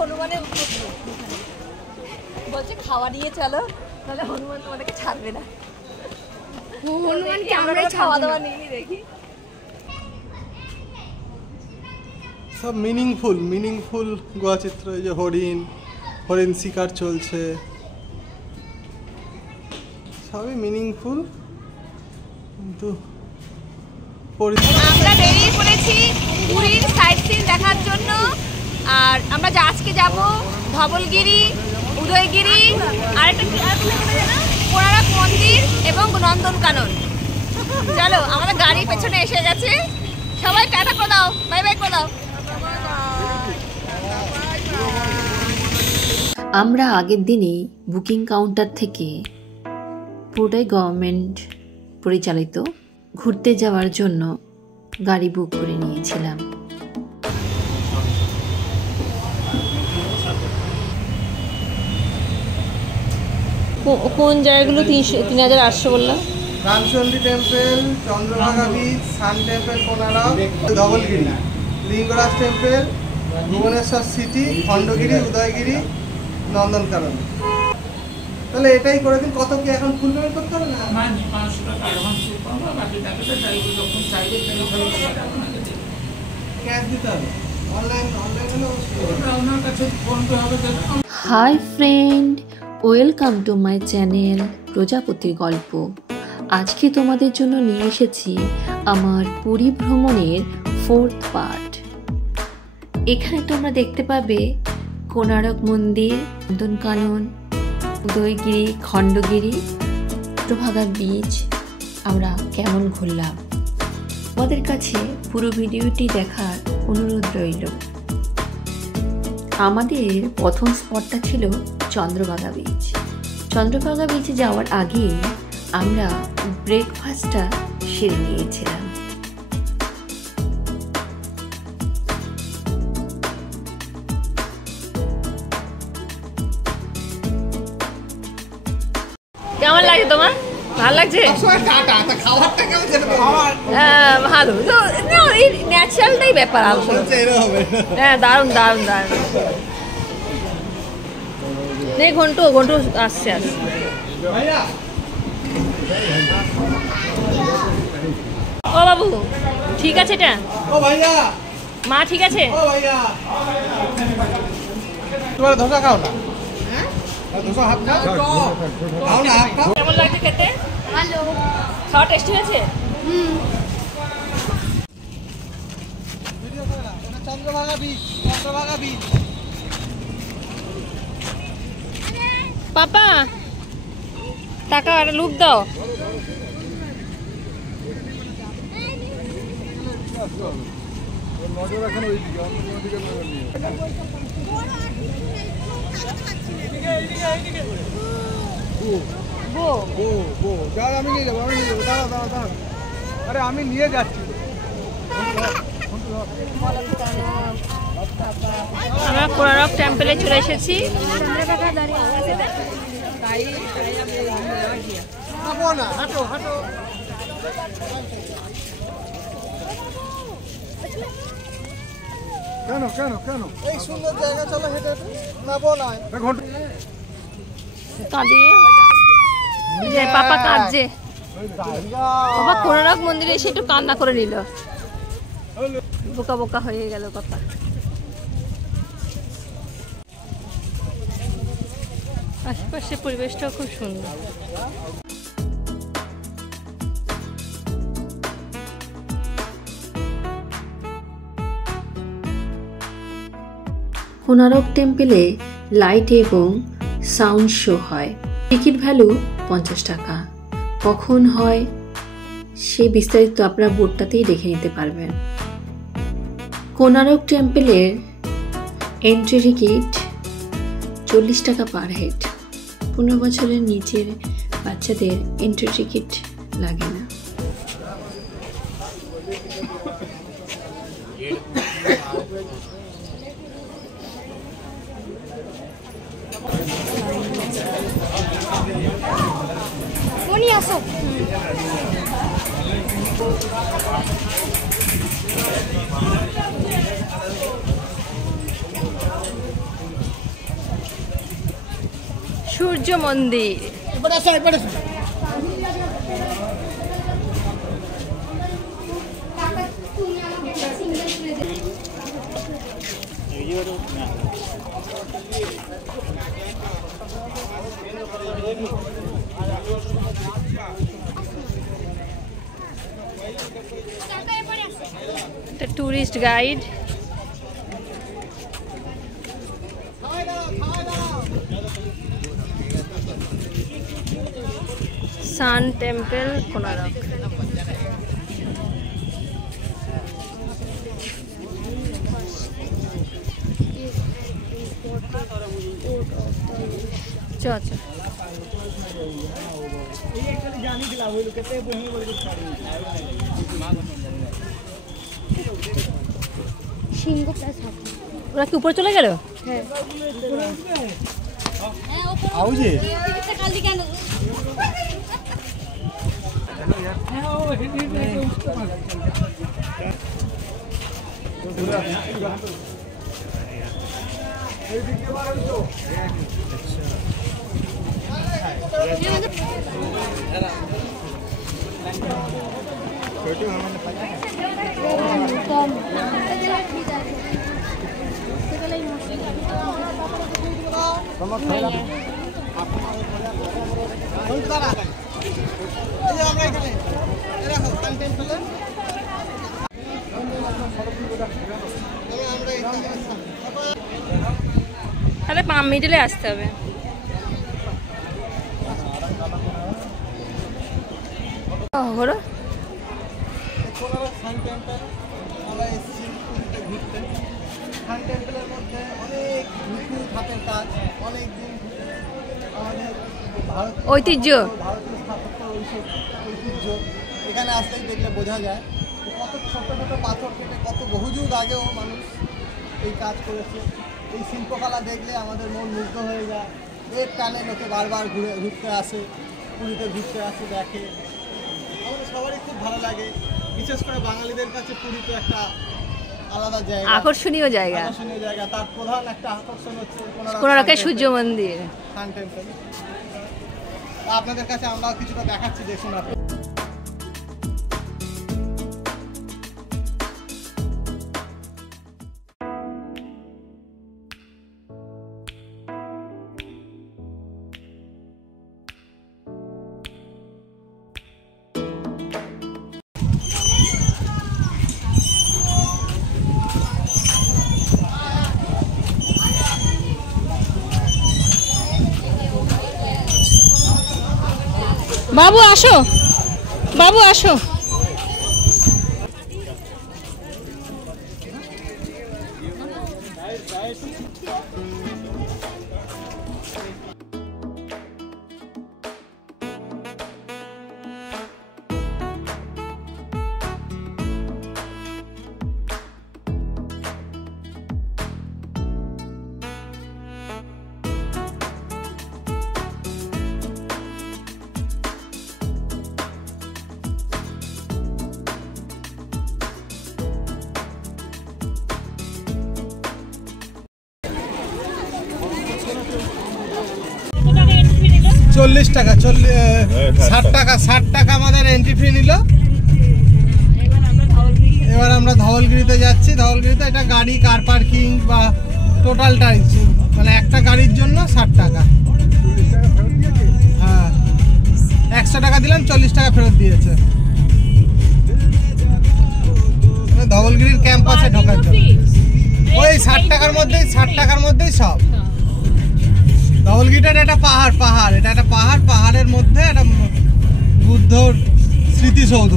হনুমানের বলছে খাওয়া নিয়ে চলো, তাহলে হনুমান তোমাদেরকে ছাড়বে না। হনুমানকে আমরা খাওয়া দাওয়া নিয়ে দেখি। সব মিনিংফুল গোয়া চিত্র। এই যে হরিণ শিকার চলছে, সবই মিনিংফুল। কিন্তু আমরা বেরিয়ে পড়েছি পুরীর সাইট সিন দেখার জন্য। আর আমরা আজকে যাব ধবলগিরি, উদয়গিরি, আর একটা কোণারক মন্দির এবং নন্দনকানন। চলো, আমাদের গাড়ি পেছনে এসে গেছে। সবাই টাটা করে দাও, বাই বাই করে দাও। আমরা আগের দিনই বুকিং কাউন্টার থেকে পুরোটাই গভর্নমেন্ট পরিচালিত ঘুরতে যাওয়ার জন্য গাড়ি বুক করে নিয়েছিলাম। কোন জায়গাগুলো 3800 বললাম? রামচন্ডী টেম্পল, চন্দ্রভাগা বিচ, সান temple Konark, Dhauligiri, Lingaraj temple, Bhubaneswar city, Khandagiri, Udayagiri, Nandankanan. তাহলে এটাই করে দিন। কত কি এখন ফুল পেমেন্ট করতে হবে না? 500 টাকা অ্যাডভান্স পাবো, বাকি টাকাটা ড্রাইভার যখন চাইবে ক্যাশ দিতে হবে। অনলাইন হলে ওনার কাছে ফোন পে হবে। Hi friend, welcome to my channel প্রজাপতির গল্প। আজকে তোমাদের জন্য নিয়ে এসেছি আমার পুরী ভ্রমণের 4th পার্ট। এখানে তোমরা দেখতে পাবে কোণারক মন্দির, নন্দনকানন, উদয়গিরি, খণ্ডগিরি, চন্দ্রভাগা বিচ আমরা কেমন ঘুরলাম। তোমাদের কাছে পুরো ভিডিওটি দেখার অনুরোধ রইল। আমাদের প্রথম স্পটটা ছিল চন্দ্রভাগা বিচ। চন্দ্রভাগা বিচে যাওয়ার আগে আমরা ব্রেকফাস্টটা সেরে নিয়েছিলাম। কেমন লাগছে তোমার? ভালো লাগছে? ভালো তো, এই ন্যাচারালটাই ব্যাপার আসলে। হ্যাঁ, দারুণ দারুণ দারুণ। নেই ঘন্টু আসছে। ও বাবু, ঠিক আছে এটা? ও ভাইয়া, মা ঠিক আছে? ও ভাইয়া, তোমার ধোসা খাও না? ধোসা হাফ খাও না? হাফ খাও। কেমন লাগছে খেতে? ভালো। খাওয়া টেস্টি হয়েছে? Chandrabhaga beach, Chandrabhaga beach. Papa টাকা আর লুক দাও। আমি নিয়ে যাবো, দাঁড়া। আরে আমি নিয়ে যাচ্ছি। আমরা কোণারক টেম্পলে চলে এসেছি। কেন এই সুন্দর জায়গা, চলো হেঁটে নাবো না। কাঁদিয়ে যে পাপা কাঁদছে। বাবা কোণারক মন্দিরে এসে একটু কান্না করে নিল, বোকা বোকা হয়ে গেল কথা। আশেপাশে পরিবেশটাও খুব সুন্দর। কোণারক টেম্পলে লাইট এবং সাউন্ড শো হয়। টিকিট ভ্যালু 50 টাকা। কখন হয় সে বিস্তারিত আপনারা বোর্ডটাতেই দেখে নিতে পারবেন। কোণারক টেম্পলের এন্ট্রি টিকিট 40 টাকা পার হেড। 15 বছরের নিচের বাচ্চাদের এন্ট্রি টিকিট লাগে না। আসো। সূর্য মন্দির। একটা টুরিস্ট গাইড। সান টেম্পল কোনারক। আচ্ছা সিংহ প্লাস হাতি। ওরা কি উপরে চলে গেল? হ্যাঁ তাহলে পাম মিডিলে আসতে হবে। কোনারক সান টেম্পল আমরা এসেছি পুরীতে ঘুরতে। সান টেম্পলের মধ্যে অনেক নিখুঁত হাতের কাজ, অনেক দিন আমাদের ঐতিহ্য, ভারতীয় স্থাপত্য ঐতিহ্য এখানে আসলেই দেখলে বোঝা যায় কত ছোট ছোট পাথর কেটে কত বহুযুগ আগেও মানুষ এই কাজ করেছে। এই শিল্পকলা দেখলে আমাদের মন মুগ্ধ হয়ে যায়। এর টানে লোকে বারবার ঘুরতে আসে, পুরীতে ঘুরতে আসে, দেখে। আমাদের সবারই খুব ভালো লাগে, বিশেষ করে বাঙালিদের কাছে পুরী তো একটা আলাদা জায়গা, আকর্ষণীয় জায়গা। তার প্রধান একটা আকর্ষণ হচ্ছে কোনারকের সূর্য মন্দির, সান টেম্পল। আপনাদের কাছে আমরা কিছুটা দেখাচ্ছি, দেখুন আপনি। বাবু আসো, বাবু আসো। চল্লিশ টাকা, 60 টাকা আমাদের এন্ট্রি ফি নিল। এবার আমরা ধবলগিরিতে যাচ্ছি। ধবলগিরিতে এটা গাড়ি, কার পার্কিং বা টোটালটাই, মানে একটা গাড়ির জন্য 60 টাকা। হ্যাঁ, 100 টাকা দিলাম, 40 টাকা ফেরত দিয়েছে। ধবলগিরির ক্যাম্পাসে ঢোকার জন্য ওই 60 টাকার মধ্যেই সব। ধবলগিরিটা একটা পাহাড়, এটা একটা পাহাড়ের মধ্যে একটা বুদ্ধর স্মৃতিসৌধ।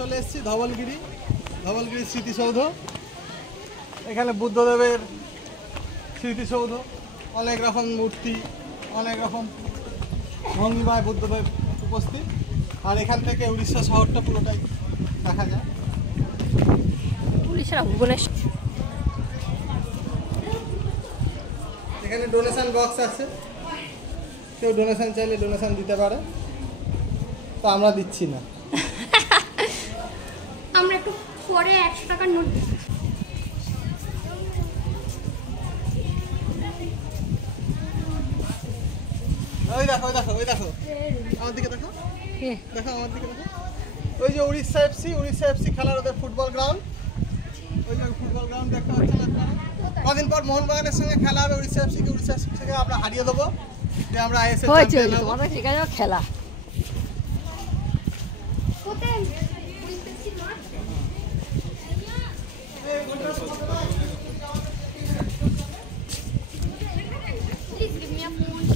চলে এসেছি ধবলগিরি স্মৃতিসৌধ। এখানে বুদ্ধদেবের স্মৃতিসৌধ, অনেক রকম মূর্তি, অনেক রকম ভঙ্গিমায় বুদ্ধদেব উপস্থিত। আর এখান থেকে উড়িষ্যা শহরটা পুরোটাই দেখা যায়। উড়িষ্যা ভুবনেশ্বর। এখানে ডোনেশন বক্স আছে, কেউ ডোনেশন চাইলে ডোনেশন দিতে পারে, তো আমরা দিচ্ছি না। আমরা একটু পরে 100 টাকার নোট দিচ্ছি। ওই দেখো আমার দিকে দেখো, আমার দিকে দেখো। ওই যে উড়িষ্যা এফসি খেলার ওদের ফুটবল গ্রাউন্ড, ওই যে ফুটবল গ্রাউন্ড দেখতে পাচ্ছেন আপনারা। কদিন পর মোহনবাগানের সঙ্গে খেলা হবে উড়িষ্যা এফসি থেকে আমরা হারিয়ে দেবো, যে আমরা আইএসএল চ্যাম্পিয়ন হব। তোমাদের শেখা যাও খেলা। কোথায় বুঝতেছি না। Please give me a phone.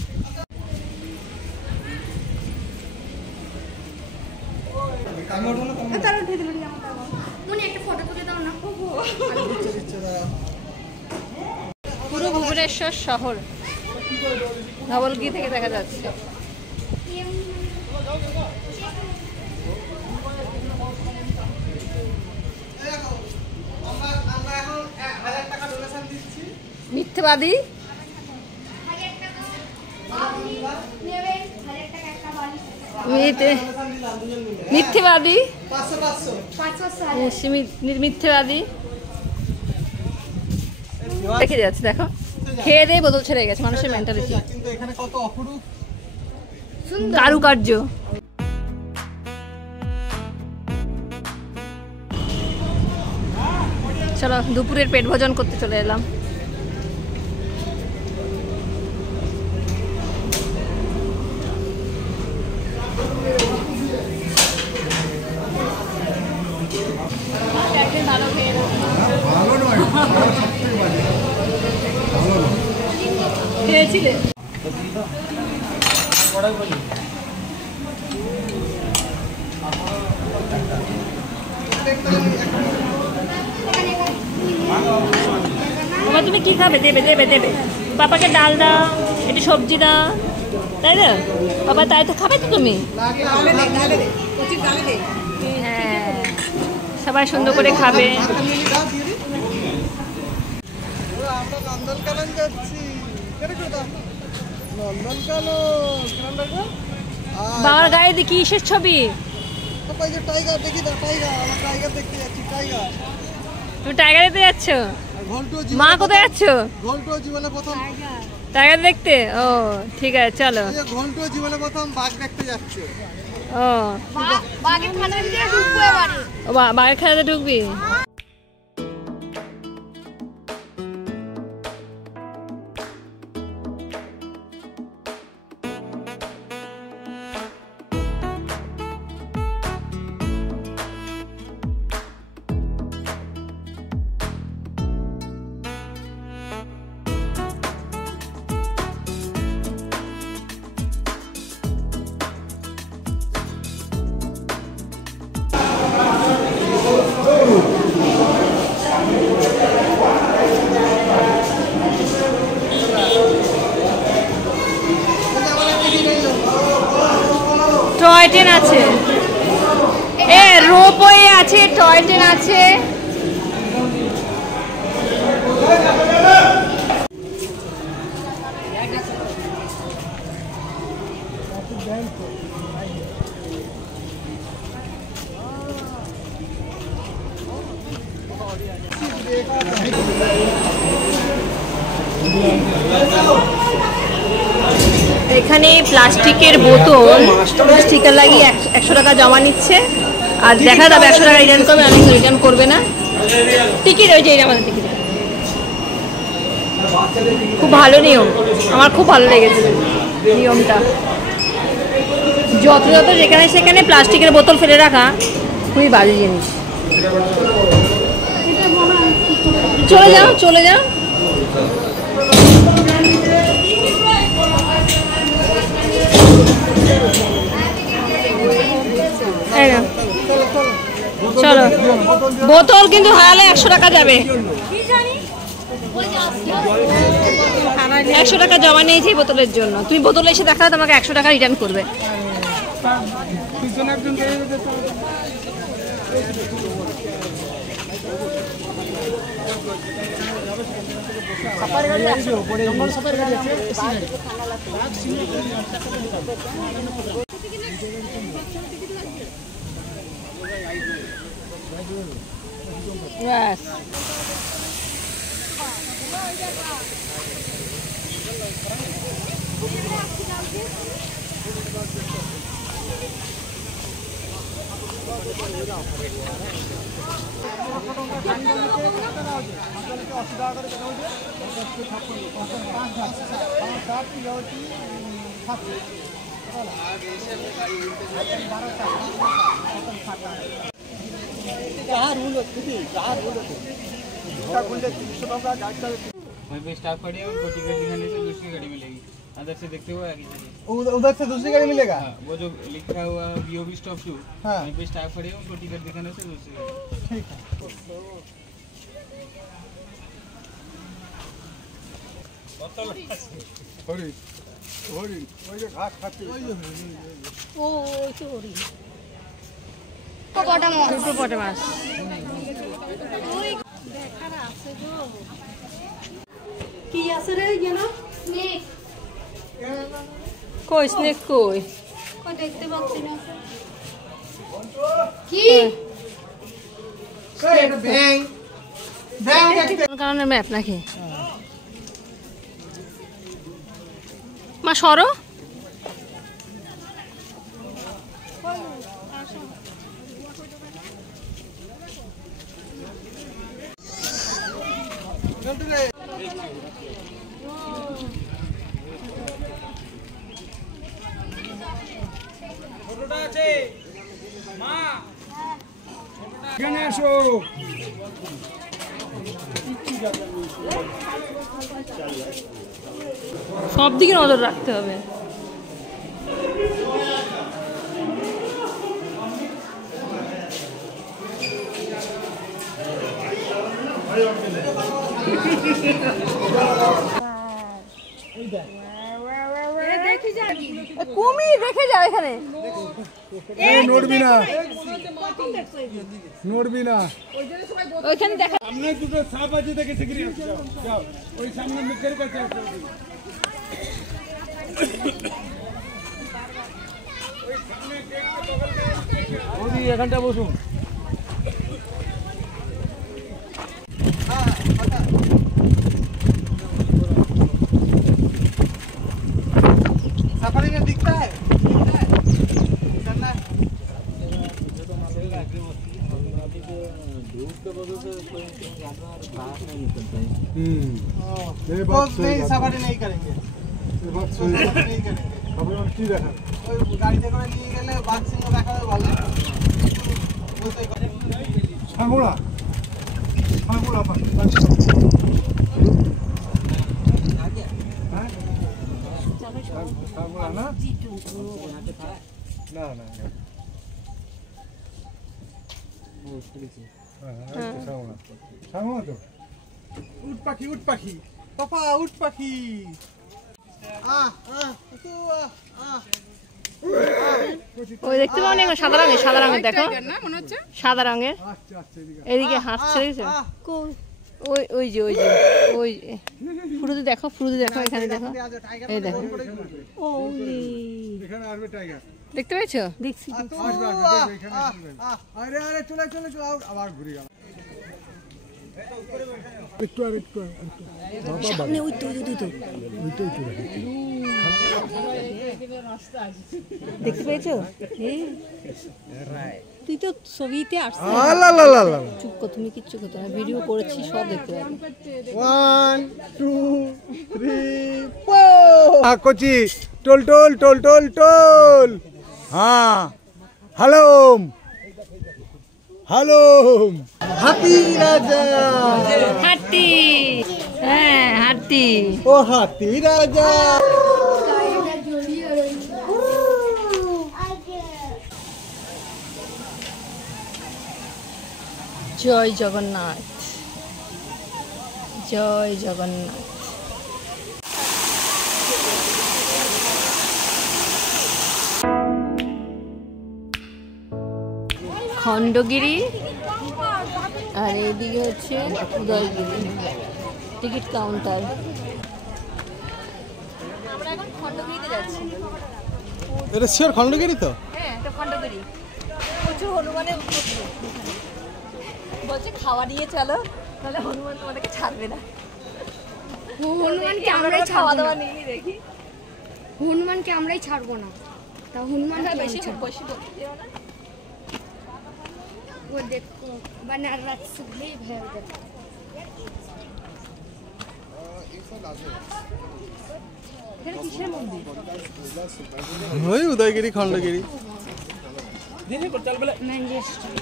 আমি ওঠবো না, তুমি তারা উঠে দিল না আমাকে। মনে একটা ফটো তুলে দাও না। দিচ্ছে দাঁড়াও। পুরো ভুবনেশ্বর শহর ধবলগিরি থেকে দেখা যাচ্ছে। এই দেখো, আমরা এখন 1000 টাকা ডোনেশন দিচ্ছি। মিথ্যেবাদী, 1000 টাকা আপনি নেবেন, 1000 টাকা একটা বালি। ডোনেশন দিলাম দুজন মিলে। মিথ্যেবাদী, 500 মিথ্যেবাদী দেখে যাচ্ছে। দেখো খেয়ে দিয়ে বদল ছেড়ে গেছে মানুষের মেন্টালিটি, কিন্তু এখানে কত অপরূপ কারুকার্য। চলো দুপুরের পেট ভোজন করতে চলে এলাম। খেয়েছিলে? বাবা তুমি কি খাবে? দেবে দেবে দেবে। পাপাকে ডাল দাও, একটু সবজি দাও, তাই না বাবা? তাই তো খাবে তো তুমি। হ্যাঁ, সবাই সুন্দর করে খাবে। আমরা নন্দনকানন যাচ্ছি। বাবার গায়ে দেখি কিসের ছবি? টাইগার দেখি না, আমরা টাইগার দেখতে যাচ্ছি। টাইগার, তুমি টাইগার দেখতে যাচ্ছ? ঘন্টু মা কোথায় যাচ্ছ? ঘন্টু জীবনে প্রথম টাইগার দেখতে? ও ঠিক আছে চলো। ঘন্টু জীবনে প্রথম বাঘ দেখতে যাচ্ছে। ও বাগের খানার ভিতরে ঢুকবো এবারে। বাঘের খেলাতে ঢুকবি? টয় ট্রেন আছে, রোপওয়ে আছে, টয় ট্রেন আছে। এখানে প্লাস্টিকের বোতল স্টিকার লাগিয়ে 100 টাকা জমা নিচ্ছে, আর দেখা যাবে 100 টাকা রিটার্ন করবে, আমি রিটার্ন করবে না। টিকিট ওই যে আমাদের টিকিট। খুব ভালো নিয়ম, আমার খুব ভালো লেগেছে নিয়মটা। যত যেখানে সেখানে প্লাস্টিকের বোতল ফেলে রাখা খুবই বাজে জিনিস। চলে যাও চলে যাও। চলো বোতল কিন্তু হারালে 100 টাকা যাবে। 100 টাকা জমা নিয়েছি বোতলের জন্য। তুমি বোতলে এসে দেখালে তোমাকে 100 টাকা রিটার্ন করবে। Yes. स्टाफ खड़ी है उनको टिकट दिखाने से दूसरी गाड़ी मिलेगी। अंदर से देखते हुए आगे चलिए। उधर से दूसरी गाड़ी मिलेगा। हाँ, वो जो लिखा हुआ बीओबी स्टॉप टू, हाँ। वहीं पे स्टाफ खड़ी है उनको टिकट दिखाने से दूसरी गाड़ी। ठीक है। হিপোপটামাস। কি আছে রে যেন স্নেক কই স্নেক কই? কই দেখতে পাচ্ছি না। কি এটা ব্যাং ব্যাং কোন কারণে ম্যাপ নাকি? মা সরো। সব দিকে নজর রাখতে হবে। কুমির রেখে যাও এখানে। নড়বি না নড়বি না ওইখানে দেখা সামনে দুটো সাপ আছে দেখে শিগগিরই যাও যাও ওই সামনে মুখের কাছে আসো ওই এখানটা বসুন सफारी में दिखता है करना नहीं सफारी नहीं करेंगे नहीं करेंगे की देखा गाड़ी से করে নিয়ে গেলে বাঘ সিংহ দেখাবে ভালো ছাগলা ছাগলা উট পাখি উট পাখি পাপা উট পাখি ওই দেখতে পাও না সাদা রঙের দেখো সাদা রঙের এদিকে হাত ছেড়ে গেছে ওই ওই যে ওই যে ওই ফুরুতে দেখো এখানে দেখো এই দেখো এখানে আসবে টাইগার দেখতে পেয়েছো? দেখছি আসবে এখানে আরে আরে চলে চলে চলে আবার ঘুরে গেল একটু আর একটু সামনে ওই তো দেখতে পেয়েছো? তুই তো ছবিতে আসছিস। চুপ কর, তুমি কিচ্ছু করতে না, ভিডিও করেছি সব দেখতে পাবি। 1 2 3 4 Kochi toll toll toll toll toll হ্যাঁ হ্যালো হ্যালো হাতি রাজা হাতি হ্যাঁ হাতি ও হাতি রাজা জয় জগন্নাথ, জয় জগন্নাথ। খণ্ডগিরি আর এইদিকে হচ্ছে উদয়গিরি টিকিট কাউন্টার। আমরা এখন খণ্ডগিরিতে যাচ্ছি। এটা শিওর খণ্ডগিরি তো? হ্যাঁ, এটা খণ্ডগিরি। প্রচুর হনুমানের বলছে খাওয়া নিয়ে চলো, তাহলে হনুমান তোমাদেরকে ছাড়বে না। হনুমানকে আমরা আমরাই খাওয়া ছাড়বো দাওয়া না, নিয়ে দেখি। হনুমানকে আমরাই ছাড়বো না, তা হনুমান বেশি বেশি বলতে দিও না। वो देखो बनारस भी भेज दे। এখানে কিসের মন্দির? ওই উদয়গিরি খণ্ডগিরি। मैनचेस्टर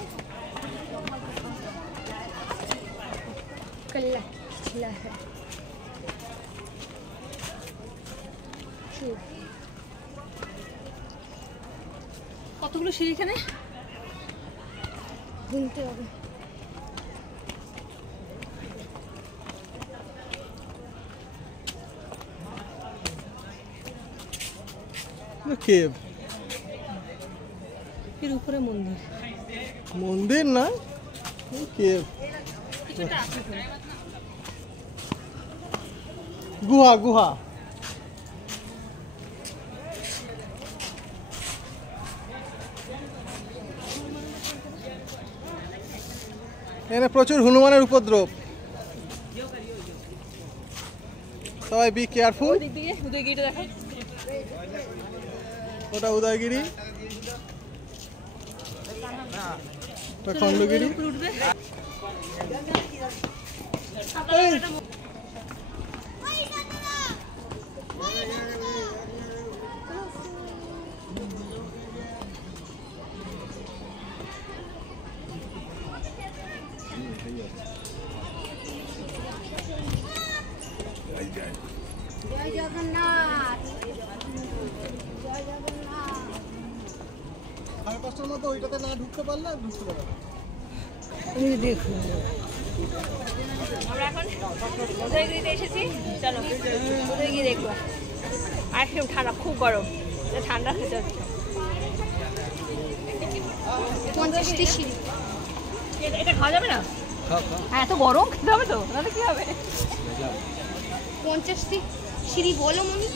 कल्ला खिला है। কতগুলো সিঁড়ি এখানে? घूमते হবে। কেভ, এর উপরে মন্দির। মন্দির না, কেভ, গুহা গুহা। এখানে প্রচুর হনুমানের উপদ্রব, সবাই বি কেয়ারফুল। দিক দিয়ে উদয়গিরিটা দেখো। ওটা উদয়গিরি, ওটা খণ্ডগিরি। উঠবে। জয় জগন্নাথ, জয় জগন্নাথ। 5:30টার মধ্যে ওইটাতে না ঢুকতে পারলে ঢুকতে পারবে না। এই দেখো আমরা এখন উদয়গিরিতে এসেছি, চলো উদয়গিরি দেখবো। আর একদম ঠান্ডা, খুব গরম, ঠান্ডা খেতে হচ্ছে। 50টি সিঁড়ি। এটা খাওয়া যাবে না? হ্যাঁ, এত গরম খেতে হবে তো, তাহলে কি হবে? 50টি সিঁড়ি বলো মনি।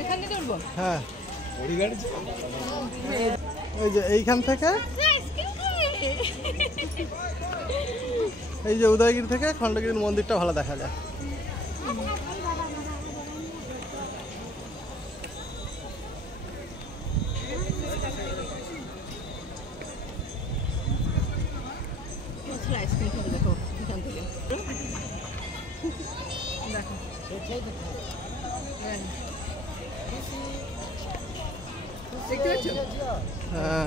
এখানে করবো। হ্যাঁ, এই যে এইখান থেকে, এই যে উদয়গিরি থেকে খণ্ডগিরির মন্দিরটা ভালো দেখা যায়। আইসক্রিম খেতে দেখো এখান থেকে। দেখো দেখতে পাচ্ছ? হ্যাঁ,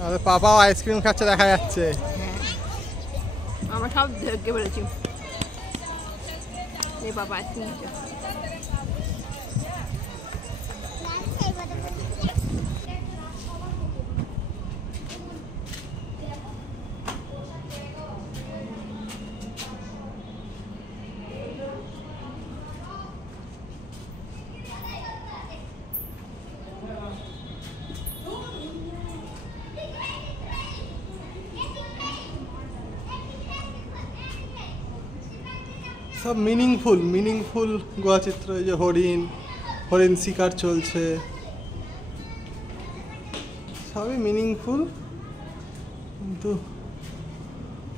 আমাদের পাপাও আইসক্রিম খাচ্ছে দেখা যাচ্ছে। আমরা সব দেখে বেড়েছি। এই বাবা আইসক্রিম খাচ্ছে। সব মিনিংফুল গুহাচিত্র। এই যে হরিণ শিকার চলছে, সবই মিনিংফুল, কিন্তু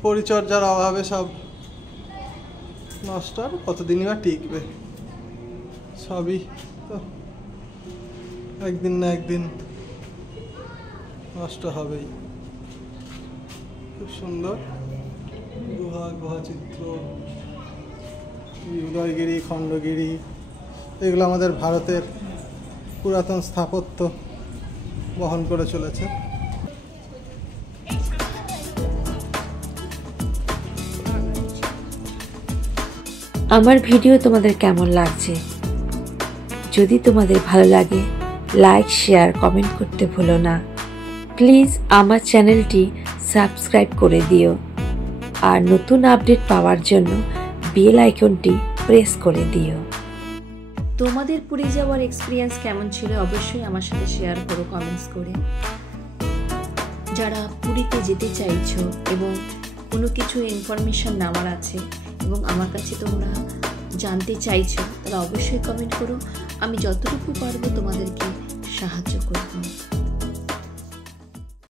পরিচর্যার অভাবে সব নষ্ট। আর কতদিনই বা টিকবে, সবই তো একদিন না একদিন নষ্ট হবেই। খুব সুন্দর গুহাচিত্র, উদয়গিরি, খণ্ডগিরি, এগুলো আমাদের ভারতের পুরাতন স্থাপত্য বহন করে চলেছে। আমার ভিডিও তোমাদের কেমন লাগছে? যদি তোমাদের ভালো লাগে লাইক, শেয়ার, কমেন্ট করতে ভুলো না। প্লিজ আমার চ্যানেলটি সাবস্ক্রাইব করে দিও আর নতুন আপডেট পাওয়ার জন্য বেল আইকনটি প্রেস করে দিও। তোমাদের পুরী যাওয়ার এক্সপিরিয়েন্স কেমন ছিল অবশ্যই আমার সাথে শেয়ার করো কমেন্টস করে। যারা পুরীতে যেতে চাইছো এবং কোনো কিছু ইনফরমেশন নেওয়ার আছে এবং আমার কাছে তোমরা জানতে চাইছো, তারা অবশ্যই কমেন্ট করো। আমি যতটুকু পারবো তোমাদেরকে সাহায্য করব।